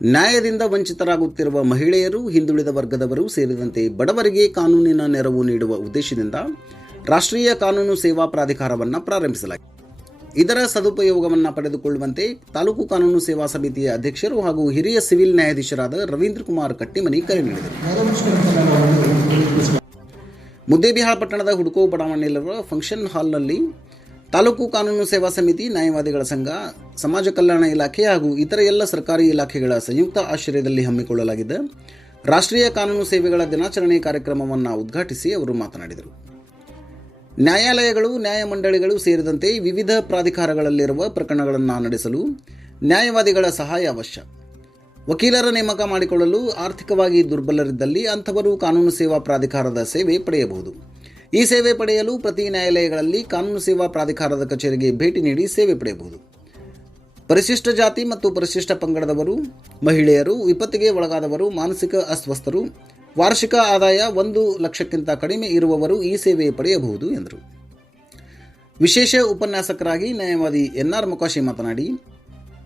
ನ್ಯಾಯದಿಂದ ವಂಚಿತರಾಗುತ್ತಿರುವ ಮಹಿಳೆಯರು, ಹಿಂದುಳಿದ ವರ್ಗದವರು ಸೇರಿದಂತೆ ಬಡವರಿಗೆ ಕಾನೂನಿನ ನೆರವು ನೀಡುವ ಉದ್ದೇಶದಿಂದ ರಾಷ್ಟ್ರೀಯ ಕಾನೂನು ಸೇವಾ ಪ್ರಾಧಿಕಾರವನ್ನು ಪ್ರಾರಂಭಿಸಲಾಗಿದೆ. ಇದರ ಸದುಪಯೋಗವನ್ನು ಪಡೆದುಕೊಳ್ಳುವಂತೆ ತಾಲೂಕು ಕಾನೂನು ಸೇವಾ ಸಮಿತಿಯ ಅಧ್ಯಕ್ಷರು ಹಾಗೂ ಹಿರಿಯ ಸಿವಿಲ್ ನ್ಯಾಯಾಧೀಶರಾದ ರವೀಂದ್ರ ಕುಮಾರ್ ಕಟ್ಟಿಮನಿ ಕರೆ ನೀಡಿದರು. ಮುದ್ದೇಬಿಹಾಳ ಪಟ್ಟಣದ ಹುಡುಕೋ ಬಡಾವಣೆಯಲ್ಲಿರುವ ಫಂಕ್ಷನ್ ಹಾಲ್ನಲ್ಲಿ ತಾಲೂಕು ಕಾನೂನು ಸೇವಾ ಸಮಿತಿ, ನ್ಯಾಯವಾದಿಗಳ ಸಂಘ, ಸಮಾಜ ಕಲ್ಯಾಣ ಇಲಾಖೆ ಹಾಗೂ ಇತರ ಎಲ್ಲ ಸರ್ಕಾರಿ ಇಲಾಖೆಗಳ ಸಂಯುಕ್ತ ಆಶ್ರಯದಲ್ಲಿ ಹಮ್ಮಿಕೊಳ್ಳಲಾಗಿದ್ದ ರಾಷ್ಟ್ರೀಯ ಕಾನೂನು ಸೇವೆಗಳ ದಿನಾಚರಣೆ ಕಾರ್ಯಕ್ರಮವನ್ನು ಉದ್ಘಾಟಿಸಿ ಅವರು ಮಾತನಾಡಿದರು. ನ್ಯಾಯಾಲಯಗಳು, ನ್ಯಾಯಮಂಡಳಿಗಳು ಸೇರಿದಂತೆ ವಿವಿಧ ಪ್ರಾಧಿಕಾರಗಳಲ್ಲಿರುವ ಪ್ರಕರಣಗಳನ್ನು ನಡೆಸಲು ನ್ಯಾಯವಾದಿಗಳ ಸಹಾಯ ಅವಶ್ಯ. ವಕೀಲರ ನೇಮಕ ಮಾಡಿಕೊಳ್ಳಲು ಆರ್ಥಿಕವಾಗಿ ದುರ್ಬಲರಿದ್ದಲ್ಲಿ ಅಂಥವರು ಕಾನೂನು ಸೇವಾ ಪ್ರಾಧಿಕಾರದ ಸೇವೆ ಪಡೆಯಬಹುದು. ಈ ಸೇವೆ ಪಡೆಯಲು ಪ್ರತಿ ನ್ಯಾಯಾಲಯಗಳಲ್ಲಿ ಕಾನೂನು ಸೇವಾ ಪ್ರಾಧಿಕಾರದ ಕಚೇರಿಗೆ ಭೇಟಿ ನೀಡಿ ಸೇವೆ ಪಡೆಯಬಹುದು. ಪರಿಶಿಷ್ಟ ಜಾತಿ ಮತ್ತು ಪರಿಶಿಷ್ಟ ಪಂಗಡದವರು, ಮಹಿಳೆಯರು, ವಿಪತ್ತಿಗೆ ಒಳಗಾದವರು, ಮಾನಸಿಕ ಅಸ್ವಸ್ಥರು, ವಾರ್ಷಿಕ ಆದಾಯ ಒಂದು ಲಕ್ಷಕ್ಕಿಂತ ಕಡಿಮೆ ಇರುವವರು ಈ ಸೇವೆ ಪಡೆಯಬಹುದು, ಎಂದರು. ವಿಶೇಷ ಉಪನ್ಯಾಸಕರಾಗಿ ನ್ಯಾಯವಾದಿ ಎನ್ಆರ್ ಮೊಕಾಶಿ ಮಾತನಾಡಿ,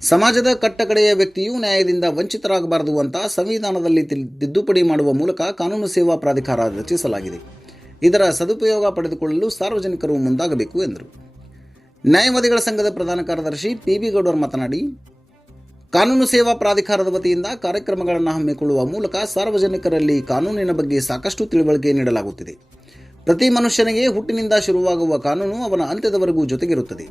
ಸಮಾಜದ ಕಟ್ಟಕಡೆಯ ವ್ಯಕ್ತಿಯು ನ್ಯಾಯದಿಂದ ವಂಚಿತರಾಗಬಾರದು ಅಂತ ಸಂವಿಧಾನದಲ್ಲಿ ತಿದ್ದುಪಡಿ ಮಾಡುವ ಮೂಲಕ ಕಾನೂನು ಸೇವಾ ಪ್ರಾಧಿಕಾರ ರಚಿಸಲಾಗಿದೆ. ಇದರ ಸದುಪಯೋಗ ಪಡೆದುಕೊಳ್ಳಲು ಸಾರ್ವಜನಿಕರು ಮುಂದಾಗಬೇಕು ಎಂದರು. ನ್ಯಾಯವಾದಿಗಳ ಸಂಘದ ಪ್ರಧಾನ ಕಾರ್ಯದರ್ಶಿ ಪಿ ಬಿ ಗೌಡರ್ ಮಾತನಾಡಿ, ಕಾನೂನು ಸೇವಾ ಪ್ರಾಧಿಕಾರದ ವತಿಯಿಂದ ಕಾರ್ಯಕ್ರಮಗಳನ್ನು ಹಮ್ಮಿಕೊಳ್ಳುವ ಮೂಲಕ ಸಾರ್ವಜನಿಕರಲ್ಲಿ ಕಾನೂನಿನ ಬಗ್ಗೆ ಸಾಕಷ್ಟು ತಿಳುವಳಿಕೆ ನೀಡಲಾಗುತ್ತಿದೆ. ಪ್ರತಿ ಮನುಷ್ಯನಿಗೆ ಹುಟ್ಟಿನಿಂದ ಶುರುವಾಗುವ ಕಾನೂನು ಅವನ ಅಂತ್ಯದವರೆಗೂ ಜೊತೆಗಿರುತ್ತದೆ.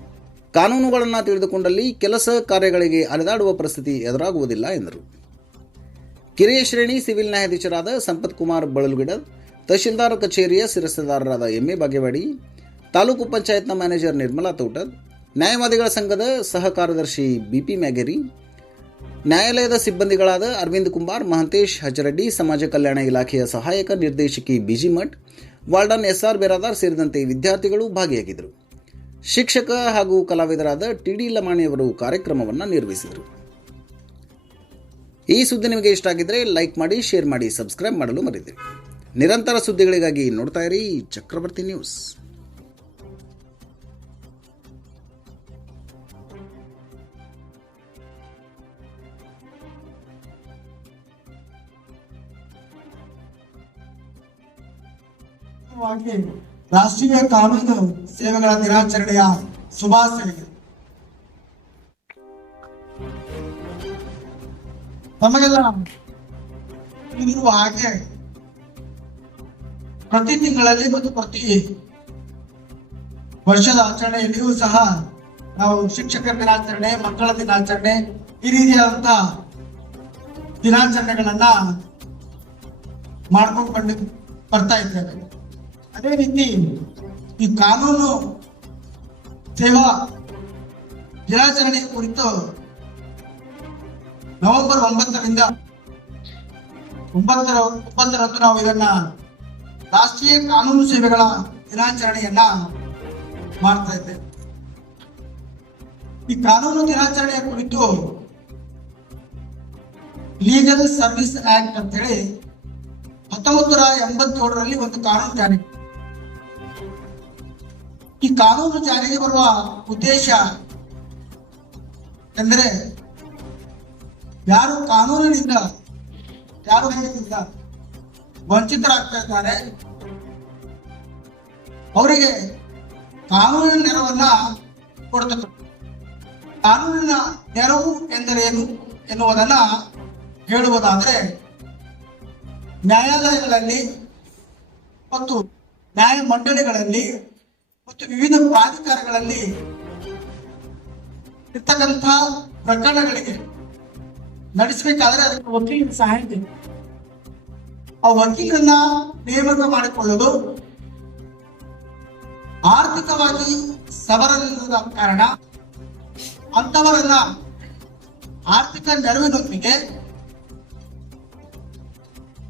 ಕಾನೂನುಗಳನ್ನು ತಿಳಿದುಕೊಂಡಲ್ಲಿ ಕೆಲಸ ಕಾರ್ಯಗಳಿಗೆ ಅಲೆದಾಡುವ ಪರಿಸ್ಥಿತಿ ಎದುರಾಗುವುದಿಲ್ಲ ಎಂದರು. ಕಿರಿಯ ಶ್ರೇಣಿ ಸಿವಿಲ್ ನ್ಯಾಯಾಧೀಶರಾದ ಸಂಪತ್ ಕುಮಾರ್ ಬಳಲುಗಿಡ ತಹಶೀಲ್ದಾರ್ ಕಚೇರಿಯ ಶಿರಸ್ತೆದಾರರಾದ ಎ ಬಾಗೇವಾಡಿ, ತಾಲೂಕು ಪಂಚಾಯತ್ನ ಮ್ಯಾನೇಜರ್ ನಿರ್ಮಲಾ ತೋಟದ್, ನ್ಯಾಯವಾದಿಗಳ ಸಂಘದ ಸಹ ಕಾರ್ಯದರ್ಶಿ ಬಿಪಿ ಮ್ಯಾಗೇರಿ, ನ್ಯಾಯಾಲಯದ ಸಿಬ್ಬಂದಿಗಳಾದ ಅರವಿಂದ್ ಕುಮಾರ್ ಮಹಂತೇಶ್ ಹಜರಡ್ಡಿ, ಸಮಾಜ ಕಲ್ಯಾಣ ಇಲಾಖೆಯ ಸಹಾಯಕ ನಿರ್ದೇಶಕಿ ಬಿಜಿಮಠ್ ವಾರ್ಡನ್ ಎಸ್ಆರ್ ಬೇರಾದಾರ್ ಸೇರಿದಂತೆ ವಿದ್ಯಾರ್ಥಿಗಳು ಭಾಗಿಯಾಗಿದ್ದರು. ಶಿಕ್ಷಕ ಹಾಗೂ ಕಲಾವಿದರಾದ ಟಿಡಿ ಲಮಾಣಿಯವರು ಕಾರ್ಯಕ್ರಮವನ್ನು ನಿರ್ವಹಿಸಿದರು. ಈ ಸುದ್ದಿ ನಿಮಗೆ ಇಷ್ಟ ಆಗಿದ್ರೆ ಲೈಕ್ ಮಾಡಿ, ಶೇರ್ ಮಾಡಿ, ಸಬ್ಸ್ಕ್ರೈಬ್ ಮಾಡಲು ಮರೆತಿರಿ ನಿರಂತರ ಸುದ್ದಿಗಳಿಗಾಗಿ ನೋಡ್ತಾ ಇರಿ ಚಕ್ರವರ್ತಿ ನ್ಯೂಸ್. ರಾಷ್ಟ್ರೀಯ ಕಾನೂನು ಸೇವೆಗಳ ದಿನಾಚರಣೆಯ ಶುಭಾಶಯಗಳು ತಿಳಿದಿರುವ ಹಾಗೆ ಪ್ರತಿ ತಿಂಗಳಲ್ಲಿ ಮತ್ತು ಪ್ರತಿ ವರ್ಷದ ಆಚರಣೆಯಲ್ಲಿಯೂ ಸಹ ನಾವು ಶಿಕ್ಷಕರ ದಿನಾಚರಣೆ, ಮಕ್ಕಳ ದಿನಾಚರಣೆ, ಈ ರೀತಿಯಾದಂತ ದಿನಾಚರಣೆಗಳನ್ನ ಮಾಡ್ಕೊಂಡು ಬರ್ತಾ ಇದ್ದೇವೆ. ಅದೇ ರೀತಿ ಈ ಕಾನೂನು ಸೇವಾ ದಿನಾಚರಣೆ ಕುರಿತು ನವೆಂಬರ್ ಒಂಬತ್ತರಿಂದ ಒಂಬತ್ತರ ಒಂಬತ್ತರಂದು ನಾವು ಇದನ್ನ ರಾಷ್ಟ್ರೀಯ ಕಾನೂನು ಸೇವೆಗಳ ದಿನಾಚರಣೆಯನ್ನ ಮಾಡ್ತಾ ಇದ್ದೆ. ಈ ಕಾನೂನು ದಿನಾಚರಣೆಯ ಕುರಿತು ಲೀಗಲ್ ಸರ್ವಿಸ್ ಆಕ್ಟ್ ಅಂತೇಳಿ ಹತ್ತೊಂಬತ್ತು ನೂರ ಎಂಬತ್ತೇಳರಲ್ಲಿ ಒಂದು ಕಾನೂನು ಜಾರಿ. ಈ ಕಾನೂನು ಜಾರಿಗೆ ಬರುವ ಉದ್ದೇಶ ಎಂದರೆ ಯಾರು ಕಾನೂನಿನಿಂದ ಯಾರು ವಂಚಿತರಾಗ್ತಾ ಇದ್ದಾರೆ. ಅವರಿಗೆ ಕಾನೂನಿನ ನೆರವನ್ನ ಕೊಡ್ತಕ್ಕಂಥ ಕಾನೂನಿನ ನೆರವು ಎಂದರೇನು ಎನ್ನುವುದನ್ನ ಹೇಳುವುದಾದರೆ ನ್ಯಾಯಾಲಯಗಳಲ್ಲಿ ಮತ್ತು ನ್ಯಾಯ ಮಂಡಳಿಗಳಲ್ಲಿ ಮತ್ತು ವಿವಿಧ ಪ್ರಾಧಿಕಾರಗಳಲ್ಲಿ ಇರ್ತಕ್ಕಂಥ ಪ್ರಕರಣಗಳಿಗೆ ನಡೆಸಬೇಕಾದ್ರೆ ಅದಕ್ಕೆ ವಕೀಲರ ಸಹಾಯ ಆ ವಕೀಲರನ್ನ ನೇಮಕ ಮಾಡಿಕೊಳ್ಳಲು ಆರ್ಥಿಕವಾಗಿ ಸಬಲರಿಲ್ಲದ ಕಾರಣ ಅಂತವರನ್ನ ಆರ್ಥಿಕ ನೆರವಿನೊಂದಿಗೆ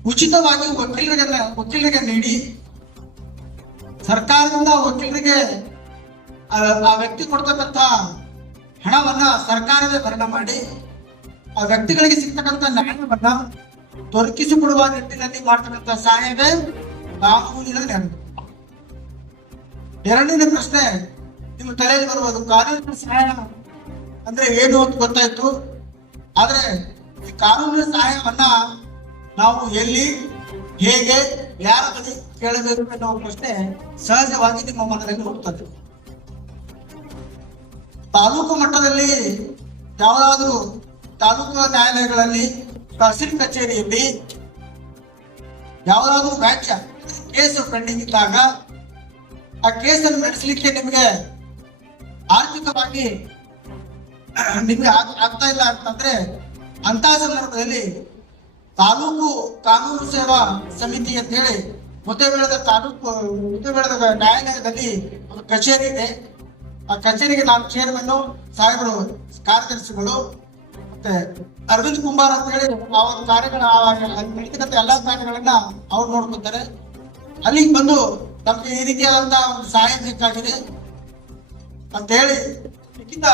ಉಚಿತವಾಗಿ ವಕೀಲರಿಗೆ ವಕೀಲರಿಗೆ ನೀಡಿ ಸರ್ಕಾರದಿಂದ ವಕೀಲರಿಗೆ ಆ ಆ ವ್ಯಕ್ತಿ ಕೊಡ್ತಕ್ಕಂಥ ಹಣವನ್ನ ಸರ್ಕಾರವೇ ಭರಣ ಮಾಡಿ ಆ ವ್ಯಕ್ತಿಗಳಿಗೆ ಸಿಗ್ತಕ್ಕಂಥ ನ್ಯಾಯವನ್ನ ದೊರಕಿಸಿಕೊಡುವ ನಿಟ್ಟಿನಲ್ಲಿ ಮಾಡ್ತಕ್ಕಂಥ ಸಹಾಯವೇ ಕಾನೂನಿನ ನೆರವು. ಎರಡನೇ ಪ್ರಶ್ನೆ ನಿಮ್ಮ ತಲೆಯಲ್ಲಿ ಬರುವುದು ಕಾನೂನಿನ ಸಹಾಯ ಅಂದ್ರೆ ಏನು ಅಂತ ಗೊತ್ತಾಯ್ತು. ಆದ್ರೆ ಈ ಕಾನೂನಿನ ಸಹಾಯವನ್ನ ನಾವು ಎಲ್ಲಿ, ಹೇಗೆ, ಯಾರ ಬಳಿ ಕೇಳಬೇಕು ಎನ್ನುವ ಪ್ರಶ್ನೆ ಸಹಜವಾಗಿ ನಿಮ್ಮ ಮನದಲ್ಲಿ ಹೋಗ್ತದೆ ತಾಲೂಕು ಮಟ್ಟದಲ್ಲಿ ಯಾವುದಾದ್ರೂ ತಾಲೂಕು ನ್ಯಾಯಾಲಯಗಳಲ್ಲಿ ತಹಸೀಲ್ ಕಚೇರಿಯಲ್ಲಿ ಯಾವುದಾದ್ರೂ ವ್ಯಾಖ್ಯ ಕೇಸು ಪೆಂಡಿಂಗ್ ಇದ್ದಾಗ ಆ ಕೇಸನ್ನು ನಡೆಸಲಿಕ್ಕೆ ನಿಮಗೆ ಆರ್ಥಿಕವಾಗಿ ನಿಮ್ಗೆ ಆಗ್- ಆಗ್ತಾ ಇಲ್ಲ ಅಂತಂದ್ರೆ ಅಂತ ಸಂದರ್ಭದಲ್ಲಿ ತಾಲೂಕು ಕಾನೂನು ಸೇವಾ ಸಮಿತಿ ಅಂತ ಹೇಳಿ ಮುದ್ದೇಬೇಳದ ತಾಲೂಕು, ಮುದ್ದೇಬೇಳದ ನ್ಯಾಯಾಲಯದಲ್ಲಿ ಒಂದು ಕಚೇರಿ ಇದೆ. ಆ ಕಚೇರಿಗೆ ನಾನು ಚೇರ್ಮನ್ ಸಾಹೇಬರು, ಕಾರ್ಯದರ್ಶಿಗಳು ಮತ್ತೆ ಅರವಿಂದ್ ಕುಮಾರ್ ಅಂತ ಹೇಳಿ ಅವರ ಕಾರ್ಯಗಳ ನಡೀತಕ್ಕಂಥ ಎಲ್ಲಾ ಕಾರ್ಯಗಳನ್ನ ಅವ್ರು ನೋಡ್ಕೊತಾರೆ. ಅಲ್ಲಿಗೆ ಬಂದು ನಮ್ಗೆ ಈ ರೀತಿಯಾದಂತಹ ಒಂದು ಸಹಾಯ ಬೇಕಾಗಿದೆ ಅಂತ ಹೇಳಿ ಲಿಖಿತ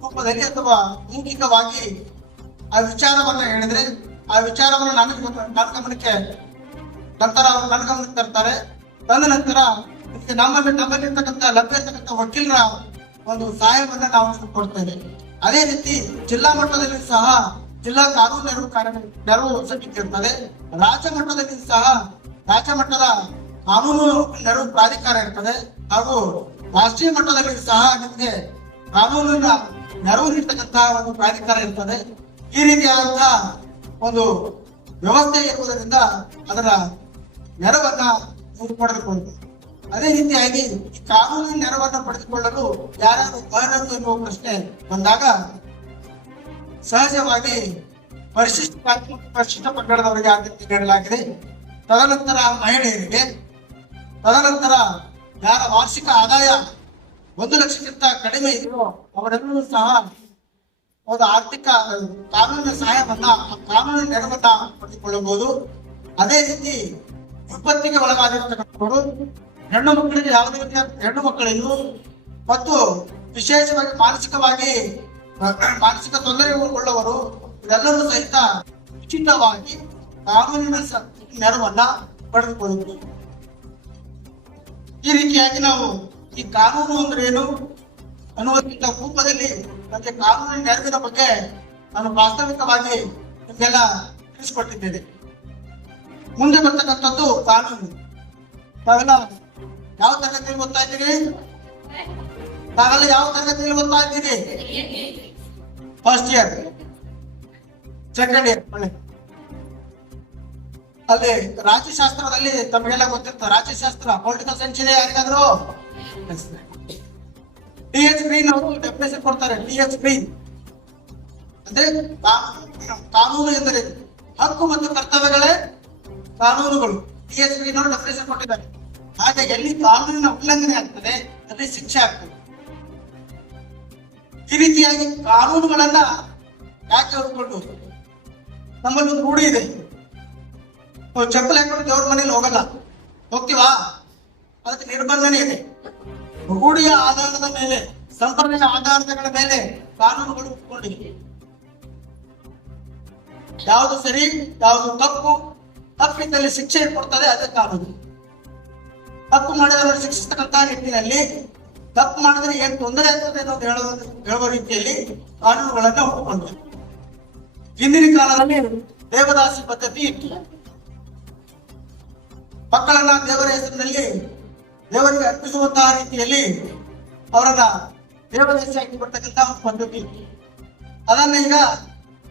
ರೂಪದಲ್ಲಿ ಅಥವಾ ಮೌಖಿಕವಾಗಿ ಆ ವಿಚಾರವನ್ನ ಹೇಳಿದ್ರೆ ಆ ವಿಚಾರವನ್ನು ಗೊತ್ತ- ನನ್ನ ಗಮನಕ್ಕೆ ನಂತರ ಅವರು ನನ್ನ ಗಮನಕ್ಕೆ ತರ್ತಾರೆ. ತಂದ ನಂತರ ನಮ್ಮ ನಮ್ಮಲ್ಲಿ ನಮ್ಮಲ್ಲಿರ್ತಕ್ಕಂಥ ಲಭ್ಯ ಇರ್ತಕ್ಕಂಥ ವಕೀಲರ ಒಂದು ಸಹಾಯವನ್ನ ನಾವು ಕೊಡ್ತೇವೆ ಅದೇ ರೀತಿ ಜಿಲ್ಲಾ ಮಟ್ಟದಲ್ಲಿ ಸಹ ಜಿಲ್ಲಾ ಕಾನೂನು ನೆರವು ಕಾರ್ಯ ನೆರವು ಸಮಿತಿ ಇರ್ತದೆ. ರಾಜ್ಯ ಮಟ್ಟದಲ್ಲಿ ಸಹ ರಾಜ್ಯ ಮಟ್ಟದ ಕಾನೂನು ನೆರವು ಪ್ರಾಧಿಕಾರ ಇರ್ತದೆ. ಹಾಗೂ ರಾಷ್ಟ್ರೀಯ ಮಟ್ಟದಲ್ಲಿ ಸಹ ನಿಮಗೆ ಕಾನೂನಿನ ನೆರವು ನೀಡ್ತಕ್ಕಂತಹ ಒಂದು ಪ್ರಾಧಿಕಾರ ಇರ್ತದೆ. ಈ ರೀತಿಯಾದಂತಹ ಒಂದು ವ್ಯವಸ್ಥೆ ಇರುವುದರಿಂದ ಅದರ ನೆರವನ್ನ ಪಡೆದುಕೊಂಡು ಅದೇ ರೀತಿಯಾಗಿ ಈ ಕಾನೂನಿನ ನೆರವನ್ನು ಪಡೆದುಕೊಳ್ಳಲು ಯಾರು ಅರ್ಹರು ಎನ್ನುವ ಪ್ರಶ್ನೆ ಬಂದಾಗ ಸಹಜವಾಗಿ ಪರಿಶಿಷ್ಟ ಪರಿಶಿಷ್ಟ ಪಂಗಡದವರಿಗೆ ಆದ್ಯತೆ ನೀಡಲಾಗಿದೆ. ತದನಂತರ ಮಹಿಳೆಯರಿಗೆ ತದನಂತರ ಯಾರ ವಾರ್ಷಿಕ ಆದಾಯ ಒಂದು ಲಕ್ಷಕ್ಕಿಂತ ಕಡಿಮೆ ಇದೆಯೋ ಅವರೆಲ್ಲರೂ ಸಹ ಒಂದು ಆರ್ಥಿಕ ಕಾನೂನಿನ ಸಹಾಯವನ್ನ ಕಾನೂನಿನ ನೆರವನ್ನ ಪಡೆದುಕೊಳ್ಳಬಹುದು. ಅದೇ ರೀತಿ ವಿಪತ್ತಿಗೆ ಒಳಗಾಗಿರ್ತಕ್ಕಂಥವರು, ಹೆಣ್ಣು ಮಕ್ಕಳಿಗೆ ಯಾವುದೇ ರೀತಿಯ ಹೆಣ್ಣು ಮಕ್ಕಳಿಗೂ ಮತ್ತು ವಿಶೇಷವಾಗಿ ಮಾನಸಿಕವಾಗಿ ಮಾನಸಿಕ ಉಳ್ಳವರು ಇದೆಲ್ಲರೂ ಸಹಿತ ಉಚಿತವಾಗಿ ಕಾನೂನಿನ ನೆರವನ್ನ ಪಡೆದುಕೊಳ್ಳಬಹುದು. ಈ ರೀತಿಯಾಗಿ ನಾವು ಈ ಕಾನೂನು ಅಂದ್ರೆ ಏನು ಅನ್ನುವುದಕ್ಕಿಂತ ರೂಪದಲ್ಲಿ ಮತ್ತೆ ಕಾನೂನಿನ ನೆರವಿನ ಬಗ್ಗೆ ನಾನು ವಾಸ್ತವಿಕವಾಗಿ ನಿಮಗೆಲ್ಲ ತಿಳಿಸಿಕೊಟ್ಟಿದ್ದೇನೆ. ಮುಂದೆ ಬರ್ತಕ್ಕಂಥದ್ದು ಕಾನೂನು. ತಾವೆಲ್ಲ ಯಾವ ತರಗತಿಯಲ್ಲಿ ಗೊತ್ತಾ ಇದ್ದೀರಿ? ತಾವೆಲ್ಲ ಯಾವ ತರಗತಿಯಲ್ಲಿ ಗೊತ್ತಾ ಇದ್ದೀರಿ? ಫಸ್ಟ್ ಇಯರ್ ಸೆಕೆಂಡ್ ಇಯರ್ ಒಳ್ಳೆ. ಅದೇ, ರಾಜ್ಯಶಾಸ್ತ್ರದಲ್ಲಿ ತಮಗೆಲ್ಲ ಗೊತ್ತಿರ್ತ ರಾಜ್ಯಶಾಸ್ತ್ರ ಪೊಲಿಟಿಕಲ್ ಸೈನ್ಸ್ ಇದೆ ಯಾರಿಗಾದ್ರು? ಟಿ ಎಚ್ ಗ್ರೀನ್ ಡೆಫಿನೇಷನ್ ಕೊಡ್ತಾರೆ. ಟಿ ಎಚ್ ಅಂದ್ರೆ ಕಾನೂನು ಎಂದರೆ ಹಕ್ಕು ಮತ್ತು ಕರ್ತವ್ಯಗಳೇ ಕಾನೂನುಗಳು. ಟಿ ಎಚ್ ಗ್ರೀನ್ ಅವರು ಡೆಫಿನೇಷನ್ ಕೊಟ್ಟಿದ್ದಾರೆ. ಹಾಗೆ ಎಲ್ಲಿ ಕಾನೂನಿನ ಉಲ್ಲಂಘನೆ ಆಗ್ತದೆ, ಅಲ್ಲಿ ಶಿಕ್ಷೆ ಆಗ್ತದೆ. ಈ ರೀತಿಯಾಗಿ ಕಾನೂನುಗಳನ್ನ ಯಾಕೆ ಹೊಂದ್ಕೊಂಡು ನಮ್ಮಲ್ಲಿ ಒಂದು ರೂಢಿ ಇದೆ. ಚಪ್ಪಲಿ ಹಾಕೊಂಡು ದೇವ್ರ ಮನೇಲಿ ಹೋಗಲ್ಲ. ಹೋಗ್ತೀವಾ? ಅದಕ್ಕೆ ನಿರ್ಬಂಧನೆ ಇದೆ. ರೂಢಿಯ ಆಧಾರದ ಮೇಲೆ, ಸಂಪ್ರದಾಯ ಆಧಾರಗಳ ಮೇಲೆ ಕಾನೂನುಗಳು ಹುಟ್ಕೊಂಡಿವೆ. ಯಾವುದು ಸರಿ, ಯಾವುದು ತಪ್ಪು, ತಪ್ಪಿದ್ದಲ್ಲಿ ಶಿಕ್ಷೆ ಕೊಡ್ತದೆ ಅದೇ ಕಾನೂನು. ತಪ್ಪು ಮಾಡಿದವರು ಶಿಕ್ಷಿಸ್ತಕ್ಕಂತಹ ನಿಟ್ಟಿನಲ್ಲಿ, ತಪ್ಪು ಮಾಡಿದ್ರೆ ಏನ್ ತೊಂದರೆ ಆಗ್ತದೆ ಅನ್ನೋದು ಹೇಳುವ ಹೇಳುವ ರೀತಿಯಲ್ಲಿ ಕಾನೂನುಗಳನ್ನ ಹುಟ್ಟುಕೊಂಡ್ರು ಹಿಂದಿನ ಕಾಲದಲ್ಲಿ ದೇವದಾಸಿ ಪದ್ಧತಿ ಇತ್ತು. ಮಕ್ಕಳನ್ನ ದೇವರ ಹೆಸರಿನಲ್ಲಿ ದೇವರಿಗೆ ಅರ್ಪಿಸುವಂತಹ ರೀತಿಯಲ್ಲಿ ಅವರನ್ನ ದೇವರ ಹೆಸರಾಗಿ ಬರ್ತಕ್ಕಂತಹ ಒಂದು ಪದ್ಧತಿ ಅದನ್ನ ಈಗ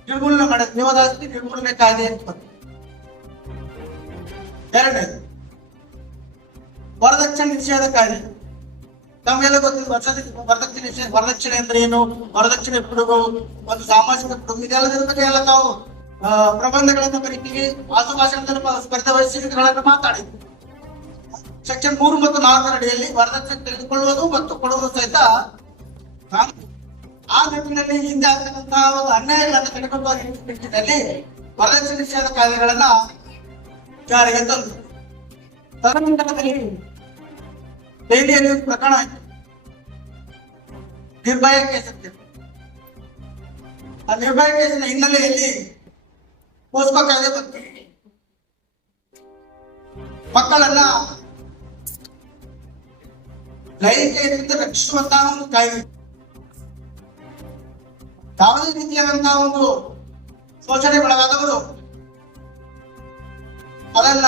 ನಿರ್ಮೂಲನೆ ಮಾಡಿದ ದೇವದಾಸಿ ನಿರ್ಮೂಲನೆ ಕಾಯ್ದೆ ಅಂತ ಬಂತು. ಎರಡನೇದು, ವರದಕ್ಷಿಣೆ ನಿಷೇಧ ಕಾಯ್ದೆ. ನಮಗೆಲ್ಲ ಗೊತ್ತಿಲ್ಲ ವರದಕ್ಷಿಣೆ ವರದಕ್ಷಿಣೆ ಅಂದ್ರೆ ಏನು? ವರದಕ್ಷಿಣೆ ಕೊಡುಗು ಒಂದು ಸಾಮಾಜಿಕ ಕೊಡುಗು ಇದೆಲ್ಲದರ ಬಗ್ಗೆ ಎಲ್ಲ ತಾವು ಪ್ರಬಂಧಗಳನ್ನ ಬರೀತೀವಿ. ಆಸುಭಾಷಣದಲ್ಲಿ ಸ್ಪರ್ಧಾ ವೈಶಿಷ್ಟ್ಯಗಳನ್ನ ಮಾತಾಡಿದ್ವಿ. ಸೆಕ್ಷನ್ ಮೂರು ಮತ್ತು ನಾಲ್ಕರ ಅಡಿಯಲ್ಲಿ ವರದಕ್ಷಿಣೆ ತೆಗೆದುಕೊಳ್ಳುವುದು ಮತ್ತು ಕೊಡುವುದು ಸಹಿತ ಆ ನಿಟ್ಟಿನಲ್ಲಿ ಹಿಂದೆ ಆಗ್ತಕ್ಕಂತಹ ಒಂದು ಅನ್ಯಾಯಗಳನ್ನು ತಡೆಗಟ್ಟುವ ನಿಟ್ಟಿನಲ್ಲಿ ವರದಕ್ಷಿಣೆ ನಿಷೇಧ ಕಾಯ್ದೆಗಳನ್ನ ಜಾರಿಗೆ ತಂದು ತದನಂತರದಲ್ಲಿ ದೆಹಲಿಯಲ್ಲಿ ಒಂದು ಪ್ರಕರಣ ಆಯ್ತು. ನಿರ್ಭಯ ಕೇಸ್ ಅಂತ ನಿರ್ಭಯ ಕೇಸಿನ ಹಿನ್ನೆಲೆಯಲ್ಲಿ ಕಾಯ್ದೆ ಬಂತು ಮಕ್ಕಳನ್ನ ಲೈಂಗಿಕ ರಕ್ಷಿಸುವಂತಹ ಒಂದು ಕಾಯ್ದೆ. ಯಾವುದೇ ರೀತಿಯಾದಂತಹ ಒಂದು ಶೋಷಣೆಗೊಳಗಾದವರು ಅದನ್ನ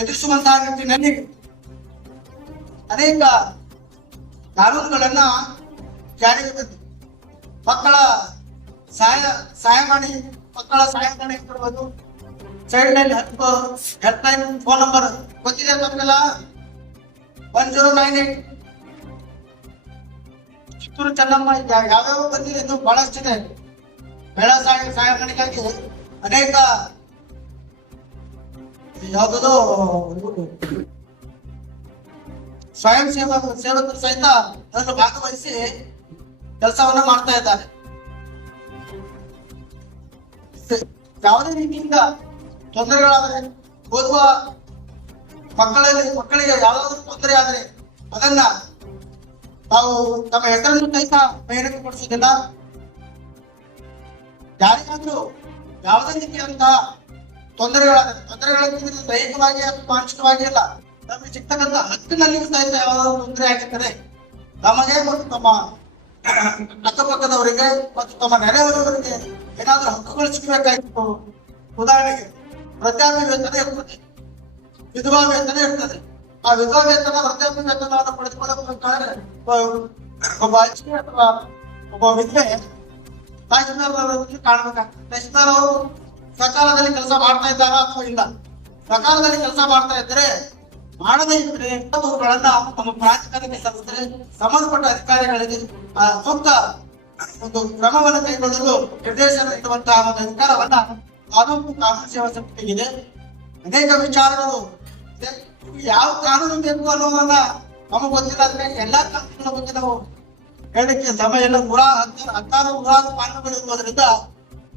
ಎದುರಿಸುವಂತಹ ನಿಟ್ಟಿನಲ್ಲಿ ಅನೇಕ ಕಾನೂನುಗಳನ್ನ ಜಾರಿಗೆ ತಂದು ಮಕ್ಕಳ ಸಹಾಯ, ಸಹಾಯವಾಣಿ ಮಕ್ಕಳ ಸಹಾಯವಾಣಿ ಇರ್ಬೋದು ಸೈಡ್ ಲೈನ್ ಹತ್ತು ಹೆಲ್ಪ್ ಲೈನ್ ಫೋನ್ ನಂಬರ್ ಗೊತ್ತಿದೆ ನಮ್ಗೆಲ್ಲ? One zero nine eight Kittur Chennamma ಯಾವ್ಯಾವ ಬಂದಿದೆ, ಇದು ಬಹಳಷ್ಟಿದೆ ಬೆಳ ಸಹಾಯ ಸಹಾಯವಾಣಿಗಾಗಿ ಅನೇಕ ಯಾವುದೋ ಸ್ವಯಂ ಸೇವಾ ಸೇವಕರು ಸಹಿತ ಅದನ್ನು ಭಾಗವಹಿಸಿ ಕೆಲಸವನ್ನ ಮಾಡ್ತಾ ಇದ್ದಾರೆ. ಯಾವುದೇ ರೀತಿಯಿಂದ ತೊಂದರೆಗಳಾದರೆ ಓದುವ ಮಕ್ಕಳಲ್ಲಿ, ಮಕ್ಕಳಿಗೆ ಯಾವುದಾದ್ರೂ ತೊಂದರೆ ಆದರೆ ಅದನ್ನ ತಾವು ತಮ್ಮ ಹೆಸರನ್ನು ಸಹಿತ ಬಹಿರಂಗ ಪಡಿಸುವುದಿಲ್ಲ ಯಾರಿಗಾದ್ರೂ ಯಾವುದೇ ರೀತಿಯಾದಂತಹ ತೊಂದರೆಗಳಾದರೆ ತೊಂದರೆಗಳಂತ ದೈಹಿಕವಾಗಿ ಅಥವಾ ಮಾನಸಿಕವಾಗಿ ಅಲ್ಲ ನಮಗೆ ಸಿಗ್ತಕ್ಕಂಥ ಹಕ್ಕಿನಲ್ಲಿಯೂ ಸಹಿತ ಯಾವುದಾದ್ರು ತೊಂದರೆ ಆಗಿರ್ತದೆ ನಮಗೆ ಮತ್ತು ತಮ್ಮ ಅಕ್ಕಪಕ್ಕದವರಿಗೆ ಮತ್ತು ತಮ್ಮ ನೆರೆಹೊರೆಯವರಿಗೆ ಏನಾದ್ರೂ ಹಕ್ಕುಗಳು ಸಿಗ್ಬೇಕಾಗಿತ್ತು ಉದಾಹರಣೆಗೆ ವೃದ್ಧಾಪ್ಯ ವೇತನ ಇರ್ತದೆ. ವಿಧವಾ ವೇತನ ಇರ್ತದೆ. ಆ ವಿಧವಾ ವೇತನ ವೃದ್ಧಾಪ್ಯ ವೇತನವನ್ನು ಪಡೆದುಕೊಳ್ಳಬೇಕಾದ್ರೆ ಒಬ್ಬ- ಅಜ್ಜಿ ಅಥವಾ ಒಬ್ಬ ತಹಶೀಲ್ದಾರ್ ಅವರನ್ನು ಕಾಣಬೇಕಾಗ್ತದೆ. ತಹಶೀಲ್ದಾರ್ ಅವರು ಸಕಾಲದಲ್ಲಿ ಕೆಲಸ ಮಾಡ್ತಾ ಇದ್ದಾರಾ ಅಥವಾ ಇಲ್ಲ? ಸಕಾಲದಲ್ಲಿ ಕೆಲಸ ಮಾಡ್ತಾ ಇದ್ರೆ, ಮಾಡದೇ ಇದ್ರೆ ತಮ್ಮ ಪ್ರಾಧಿಕಾರಕ್ಕೆ ಸಲ್ಲಿಸಿದ್ರೆ ಸಂಬಂಧಪಟ್ಟ ಅಧಿಕಾರಿಗಳಿಗೆ ಸೂಕ್ತ ಒಂದು ಕ್ರಮವನ್ನು ಕೈಗೊಳ್ಳಲು ನಿರ್ದೇಶನ ನೀಡುವಂತಹ ಒಂದು ಅಧಿಕಾರವನ್ನ ಕಾನೂನು ಕಾನೂನು ಸೇವಾ ಸಮಿತಿಗಿದೆ ಅನೇಕ ವಿಚಾರಗಳು. ಯಾವ ಕಾನೂನು ಬೇಕು ಅನ್ನೋದನ್ನ ನಮಗೆ ಗೊತ್ತಿಲ್ಲ. ಎಲ್ಲಾ ಕಾನೂನುಗಳ ಬಗ್ಗೆ ನಾವು ಹೇಳಕ್ಕೆ ಸಮಯ ಇಲ್ಲ. ನೂರಾರು ಹತ್ತಾರು ಹತ್ತಾರು, ನೂರಾರು ಕಾನೂನುಗಳು ಇರುವುದರಿಂದ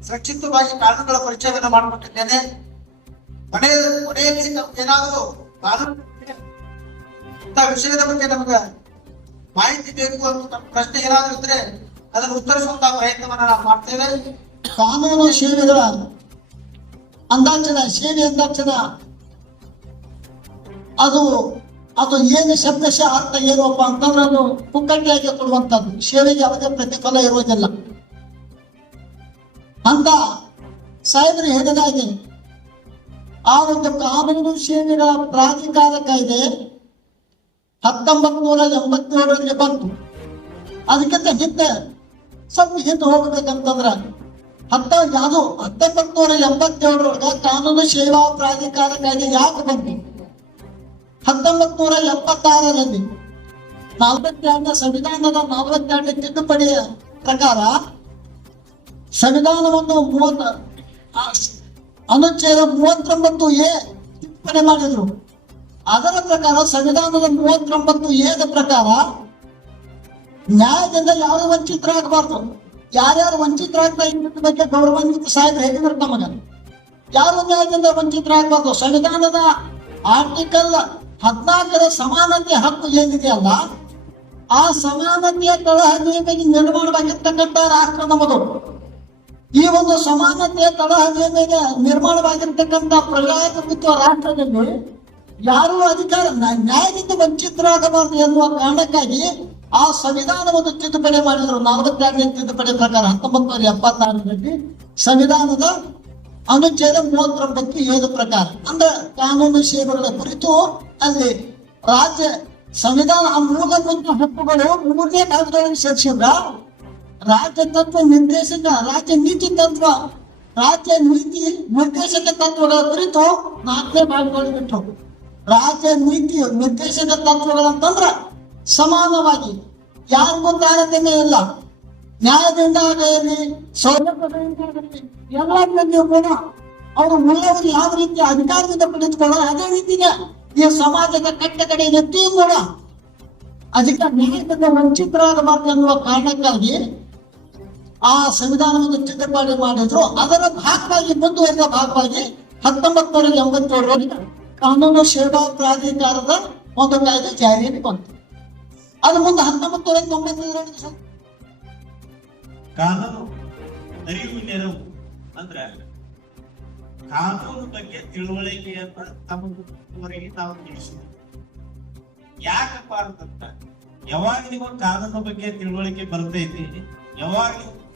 ಸಂಕ್ಷಿಪ್ತವಾಗಿ ಕಾನೂನುಗಳ ಪರಿಚಯವನ್ನು ಮಾಡಿಕೊಟ್ಟಿದ್ದೇನೆ. ಮನೆ, ಮನೆಯಲ್ಲಿ ನಮ್ಗೆ ಏನಾದರೂ ಕಾನೂನು ವಿಷಯದ ಬಗ್ಗೆ ನಮಗೆ ಮಾಹಿತಿ ಬೇಕು ಅಂತ ಪ್ರಶ್ನೆ ಏನಾದರೂ ಇದ್ರೆ ಅದನ್ನು ಉತ್ತರಿಸುವಂತಹ ಪ್ರಯತ್ನವನ್ನ ನಾವು ಮಾಡ್ತೇವೆ. ಕಾನೂನು ಸೇವೆಗಳ ಅಂದಾಜನ ಸೇವೆ ಅಂದಾಜನ ಅದು ಅದು ಏನು ಶಬ್ದಶಃ ಅರ್ಥ ಏನಪ್ಪ ಅಂತಂದ್ರೆ ಅದು ಪುಕ್ಕಟ್ಟಿಯಾಗಿ ಕೊಡುವಂಥದ್ದು. ಸೇವೆಗೆ ಯಾವುದೇ ಪ್ರತಿಫಲ ಇರುವುದಿಲ್ಲ. ಅಂತ ಸಾಹೇಬರು ಹೇಳಿದಾಗೆ ಆ ಒಂದು ಕಾನೂನು ಸೇವೆಗಳ ಪ್ರಾಧಿಕಾರ ಕಾಯ್ದೆ ಹತ್ತೊಂಬತ್ ನೂರ ಎಂಬತ್ತೇಳರಲ್ಲಿ ಬಂತು. ಅದಕ್ಕಿಂತ ಹಿಂದೆ ಸ್ವಲ್ಪ ಹಿಂದೆ ಹೋಗ್ಬೇಕಂತಂದ್ರ ಹತ್ತ ಯಾವುದು ಹತ್ತೊಂಬತ್ ನೂರ ಎಂಬತ್ತೇಳರೊಳಗ ಕಾನೂನು ಸೇವಾ ಪ್ರಾಧಿಕಾರ ಕಾಯ್ದೆ ಯಾಕೆ ಬಂತು? ಹತ್ತೊಂಬತ್ ನೂರ ಎಂಬತ್ತಾರರಲ್ಲಿ ನಲವತ್ತೆರಡನೇ ಸಂವಿಧಾನದ ನಲವತ್ತೆರಡನೇ ತಿದ್ದುಪಡಿಯ ಪ್ರಕಾರ ಸಂವಿಧಾನವನ್ನು ಮೂವತ್ತ ಅನುಚ್ಛೇದ ಮೂವತ್ತೊಂಬತ್ತು ಎ ತಿದ್ದುಪಡಿ ಮಾಡಿದ್ರು. ಅದರ ಪ್ರಕಾರ ಸಂವಿಧಾನದ ಮೂವತ್ತೊಂಬತ್ತು ಎದ ಪ್ರಕಾರ ನ್ಯಾಯದಿಂದ ಯಾರು ವಂಚಿತರಾಗಬಾರ್ದು ಯಾರ್ಯಾರು ವಂಚಿತರಾಗ್ತಾ ಇದ್ರ ಬಗ್ಗೆ ಗೌರವಾನ್ವಿತ ಸಾಹೇಬ್ ಹೇಳಿದ್ರು ನಮಗ ಯಾರು ನ್ಯಾಯದಿಂದ ವಂಚಿತರಾಗಬಾರ್ದು ಸಂವಿಧಾನದ ಆರ್ಟಿಕಲ್ ಹದಿನಾಲ್ಕರ ಸಮಾನತೆ ಹಕ್ಕು ಏನಿದೆಯಲ್ಲ, ಆ ಸಮಾನತೆಯ ತಳಹದಿಯ ನಿರ್ಮಾಣವಾಗಿರ್ತಕ್ಕಂಥ ರಾಷ್ಟ್ರ ನಮ್ಮದು ಈ ಒಂದು ಸಮಾನತೆಯ ತಳಹದಿಯ ಮೇಲೆ ನಿರ್ಮಾಣವಾಗಿರ್ತಕ್ಕಂಥ ಪ್ರಜಾಪ್ರಭುತ್ವ ರಾಷ್ಟ್ರದಲ್ಲಿ ಯಾರೂ ಅಧಿಕಾರ ನ್ಯಾ- ನ್ಯಾಯದಿಂದ ವಂಚಿತರಾಗಬಾರದು ಎನ್ನುವ ಕಾರಣಕ್ಕಾಗಿ ಆ ಸಂವಿಧಾನವನ್ನು ತಿದ್ದುಪಡಿ ಮಾಡಿದ್ರು ನಲವತ್ತೆರಡನೇ ತಿದ್ದುಪಡಿ ಪ್ರಕಾರ ಹತ್ತೊಂಬತ್ತು ನೂರ ಎಪ್ಪತ್ತಾರರಲ್ಲಿ ಸಂವಿಧಾನದ ಅನುಚ್ಛೇದ ಮೂವತ್ತೊಂಬತ್ತು ಏಳು ಪ್ರಕಾರ, ಅಂದ್ರೆ ಕಾನೂನು ಸೇವೆಗಳ ಕುರಿತು ಅಲ್ಲಿ ರಾಜ್ಯ ಸಂವಿಧಾನ ಮೂಲಭೂತ ಹಕ್ಕುಗಳು ಮೂರನೇ ಕಾಲದಲ್ಲಿ ಸೇರಿಸಿದ್ರ ರಾಜ್ಯ ತತ್ವ ನಿರ್ದೇಶಕ, ರಾಜ್ಯ ನೀತಿ ತತ್ವ, ರಾಜ್ಯ ನೀತಿ ನಿರ್ದೇಶಕ ತತ್ವಗಳ ಕುರಿತು ನಾಲ್ಕನೇ ಭಾಗಗಳು ಬಿಟ್ಟು, ರಾಜ್ಯ ನೀತಿ ನಿರ್ದೇಶಕ ತತ್ವಗಳಂತಂದ್ರ ಸಮಾನವಾಗಿ ಯಾರಿಗೂ ತಾರತಮ್ಯ ಇಲ್ಲ ನ್ಯಾಯದಿಂದ ಆಗಲಿ ಸೌಲಭ್ಯ ಕೂಡ ಅವರು ಉಳ್ಳವರು ಯಾವ ರೀತಿ ಅಧಿಕಾರದಿಂದ ಪಡೆದುಕೊಳ್ಳೋ ಅದೇ ರೀತಿಯ ಈ ಸಮಾಜದ ಕಟ್ಟ ಕಡೆ ವ್ಯಕ್ತಿಯೂ ಕೂಡ ಅದಕ್ಕೆ ನ್ಯಾಯದಿಂದ ವಂಚಿತರಾಗಬಾರದು ಎನ್ನುವ ಕಾರಣಕ್ಕಾಗಿ ಆ ಸಂವಿಧಾನವನ್ನು ತಿದ್ದುಪಾಡಿ ಮಾಡಿದ್ರು. ಅದರ ಭಾಗವಾಗಿ ಮುಂದುವರಿದ ಭಾಗವಾಗಿ ಹತ್ತೊಂಬತ್ತು ನೂರ ಎಂಬತ್ತೇಳರಲ್ಲಿ ಕಾನೂನು ಸೇವಾ ಪ್ರಾಧಿಕಾರದ ಒಂದು ಕಾಯ್ದೆ ಜಾರಿಯಲ್ಲಿ ಬಂತು. ಅದು ಮುಂದೆ ಹತ್ತೊಂಬತ್ತು ಸ್ವಲ್ಪ ಕಾನೂನು ಅರಿವು ನೆರವು ಅಂದ್ರ ಕಾನೂನು ಬಗ್ಗೆ ತಿಳುವಳಿಕೆಯನ್ನ ತಮ್ಮವರೆಗೆ ನಾವು ತಿಳಿಸಿದ್ವಿ ಯಾಕಪ್ಪ ಅಂತಂದ್ರ, ಯಾವಾಗ ನಿಮಗೆ ಕಾನೂನು ಬಗ್ಗೆ ತಿಳುವಳಿಕೆ ಬರ್ತೈತಿ ಯಾವಾಗ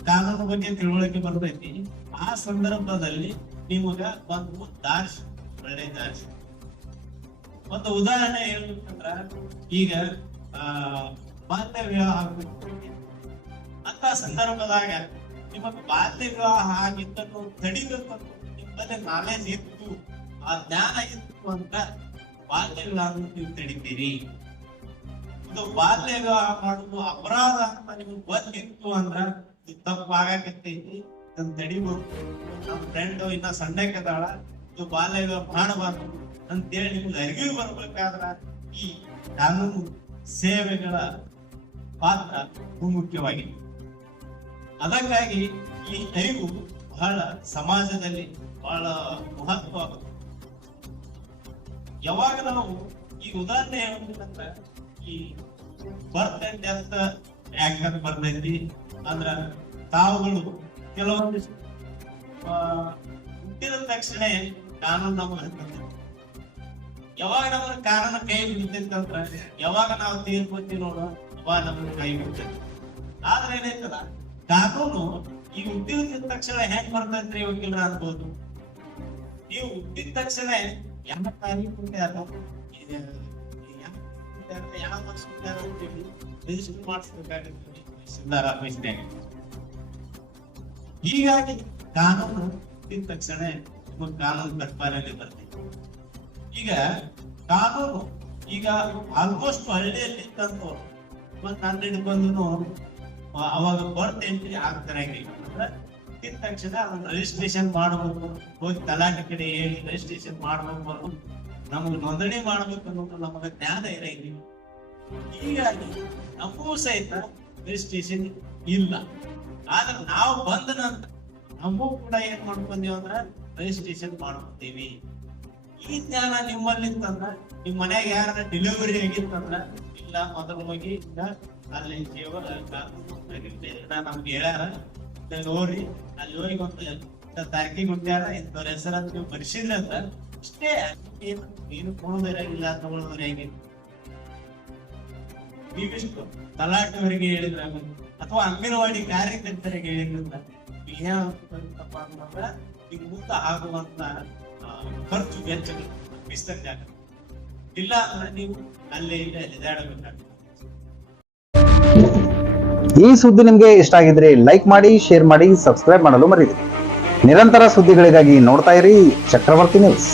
ಕಾನೂನು ಬಗ್ಗೆ ತಿಳುವಳಿಕೆ ಬರ್ತೈತಿ ಆ ಸಂದರ್ಭದಲ್ಲಿ ನಿಮಗ ಒಂದು ದಾರಿ ಒಳ್ಳೆ ದಾರಿ ಒಂದು ಉದಾಹರಣೆ ಹೇಳ್ಬೇಕಂದ್ರ, ಈಗ ಬಾಲ್ಯ ವಿವಾಹ. ಅಂತ ಸಂದರ್ಭದಾಗ ನಿಮಗೆ ಬಾಲ್ಯ ವಿವಾಹ ಆಗಿದ್ದನ್ನು ತಡಿಬೇಕು ನಿಮ್ಮಲ್ಲಿ ನಾಲೆಜ್ ಇತ್ತು, ಆ ಜ್ಞಾನ ಇತ್ತು ಅಂತ ಬಾಲ್ಯ ವಿವಾಹ ನೀವು ತಡಿತೀರಿ. ಇದು ಬಾಲ್ಯ ವಿವಾಹ ಮಾಡುದು ಅಪರಾಧ ಅಂತ ನಿಮ್ಗೆ ಗೊತ್ತಿತ್ತು ಅಂದ್ರ ಇದು ತಪ್ಪು ಆಗಾಕತ್ತೈತಿ ಇದನ್ನ ತಡಿಬೇಕು. ನಮ್ಮ ಫ್ರೆಂಡ್ ಇನ್ನ ಸಣ್ಣಕ್ಕದಾಳ ಇದು ಬಾಲ್ಯ ವಿವಾಹ ಮಾಡಬಾರ್ದು. ಅಂತೇಳಿ ನಿಮ್ಗೆ ಅರಿವು ಬರ್ಬೇಕಾದ್ರ ಈ ಕಾನೂನು ಸೇವೆಗಳ ಪಾತ್ರ ಬಹುಮುಖ್ಯವಾಗಿದೆ ಅದಕ್ಕಾಗಿ ಈ ಅರಿವು ಬಹಳ ಸಮಾಜದಲ್ಲಿ ಬಹಳ ಮಹತ್ವ ಯಾವಾಗ ನಾವು ಈ ಉದಾಹರಣೆ ಹೇಳ್ಬೇಕಂದ್ರ ಈ ಬರ್ತ್ ಅಂತ ಅಂತ ಬರ್ತೈತಿ ಅಂದ್ರ ತಾವುಗಳು ಕೆಲವೊಂದಿಷ್ಟು ಹುಟ್ಟಿದ ತಕ್ಷಣ ನಮ್ಗೆ ಹತ್ತೈತಿ ಯಾವಾಗ ನಮ್ಮ ಕಾರಣ ಕೈ ಬಿಡ್ತೈತಂದ್ರ ಯಾವಾಗ ನಾವು ತೀರ್ಕೊತೀವಿ ನೋಡು, ಅವಾಗ ನಮ್ಮ ಕೈ ಬಿಡ್ತೈತಿ ಆದ್ರೆ ಏನೈತಲ್ಲ ಕಾನೂನು ಈ ಹುಟ್ಟಿದ ತಕ್ಷಣ ಹೆಂಗ್ ಬರ್ತೈತ್ರಿ ವಕೀಲರ ಅನ್ಬೋದು. ನೀವು ಹುಟ್ಟಿದ ತಕ್ಷಣ ಯಾವ ತಾರೀಕು ಹೀಗಾಗಿ ಕಾನೂನು ಹುಟ್ಟಿದ ತಕ್ಷಣ ನಿಮಗೆ ಕಾನೂನು ಕಟ್ಪಾರಲ್ಲಿ ಬರ್ತೈತಿ. ಈಗ ಕಾನೂನು ಈಗ ಆಲ್ಮೋಸ್ಟ್ ಹಳ್ಳಿಯಲ್ಲಿ ತಂದು ಒಂದು ನನ್ನ ಬಂದು ಅವಾಗ ಬರ್ತ್ ಎಂಟ್ರಿ ಆಗ್ತಾರೆ ಇದ್ದ ತಕ್ಷಣ ಅದನ್ನ ರಿಜಿಸ್ಟ್ರೇಷನ್ ಮಾಡಬೇಕು, ಹೋಗಿ ತಲಾಟೆ ಕಡೆ ಹೇಳಿ ರಿಜಿಸ್ಟ್ರೇಷನ್ ಮಾಡಬೇಕು ನಮಗ್ ನಮಗೆ ನೋಂದಣಿ ಮಾಡ್ಬೇಕು ಅನ್ನೋದು ನಮಗೆ ಜ್ಞಾನ ಇರಂಗಿಲ್ಲ ಹೀಗಾಗಿ ನಮಗೂ ಸಹಿತ ರಿಜಿಸ್ಟ್ರೇಷನ್ ಇಲ್ಲ. ಆದ್ರೆ ನಾವು ಬಂದ ನಂತರ ನಮಗೂ ಕೂಡ ಏನ್ ಮಾಡ್ಕೊಂಡಿವಿ ಅಂದ್ರೆ ರಿಜಿಸ್ಟ್ರೇಷನ್ ಮಾಡ್ಕೊತೀವಿ. ಈ ಜ್ಞಾನ ನಿಮ್ಮಲ್ಲಿ ಇತ್ತಂದ್ರ ನಿಮ್ ಮನ್ಯಾಗ ಯಾರ ಡೆಲಿವರಿ ಆಗಿತ್ತಂದ್ರ ಇಲ್ಲ, ಮೊದಲು ಹೋಗಿ ಈಗ ಅಲ್ಲಿ ಜೀವ ನಮ್ಗೆ ಹೇಳ್ಯಾರ. ನೋಡ್ರಿ. ಅಲ್ಲಿ ಹೋಗಿ ಒಂದು ತಾರ್ಕಿ ಗುಂಡ್ಯಾರ ಇಂಥವ್ರ ಹೆಸರನ್ನ ನೀವು ಬರ್ಸಿದ್ರ ಅಂತ. ಅಷ್ಟೇ. ಏನು ಏನು ಕೊಡೋದಿರಂಗಿಲ್ಲ ತಗೊಳೋದ್ರ ಹೇಗೆ? ನೀವಿಷ್ಟು ತಲಾಟವರಿಗೆ ಹೇಳಿದ್ರ ಅಥವಾ ಅಂಗನವಾಡಿ ಕಾರ್ಯಕರ್ತರಿಗೆ ಹೇಳಿದ್ರ ಏನಪ್ಪ ಅಂತಂದ್ರ ಈಗ ಮುಂದೆ ಆಗುವಂತ ಖರ್ಚು ವೆಚ್ಚಗಳು ವಿಸ್ತರಣೆ ಆಗುತ್ತೆ ಇಲ್ಲ ಅಂದ್ರೆ ನೀವು ಅಲ್ಲೇ ಇಲ್ಲೇ ಎಳೆದಾಡಬೇಕಾಗುತ್ತೆ ಈ ಸುದ್ದಿ ನಿಮಗೆ ಇಷ್ಟ ಆಗಿದ್ರೆ ಲೈಕ್ ಮಾಡಿ, ಶೇರ್ ಮಾಡಿ, ಸಬ್ಸ್ಕ್ರೈಬ್ ಮಾಡಲು ಮರಿರಿ ನಿರಂತರ ಸುದ್ದಿಗಳಿಗಾಗಿ ನೋಡ್ತಾ ಇರಿ ಚಕ್ರವರ್ತಿ ನ್ಯೂಸ್.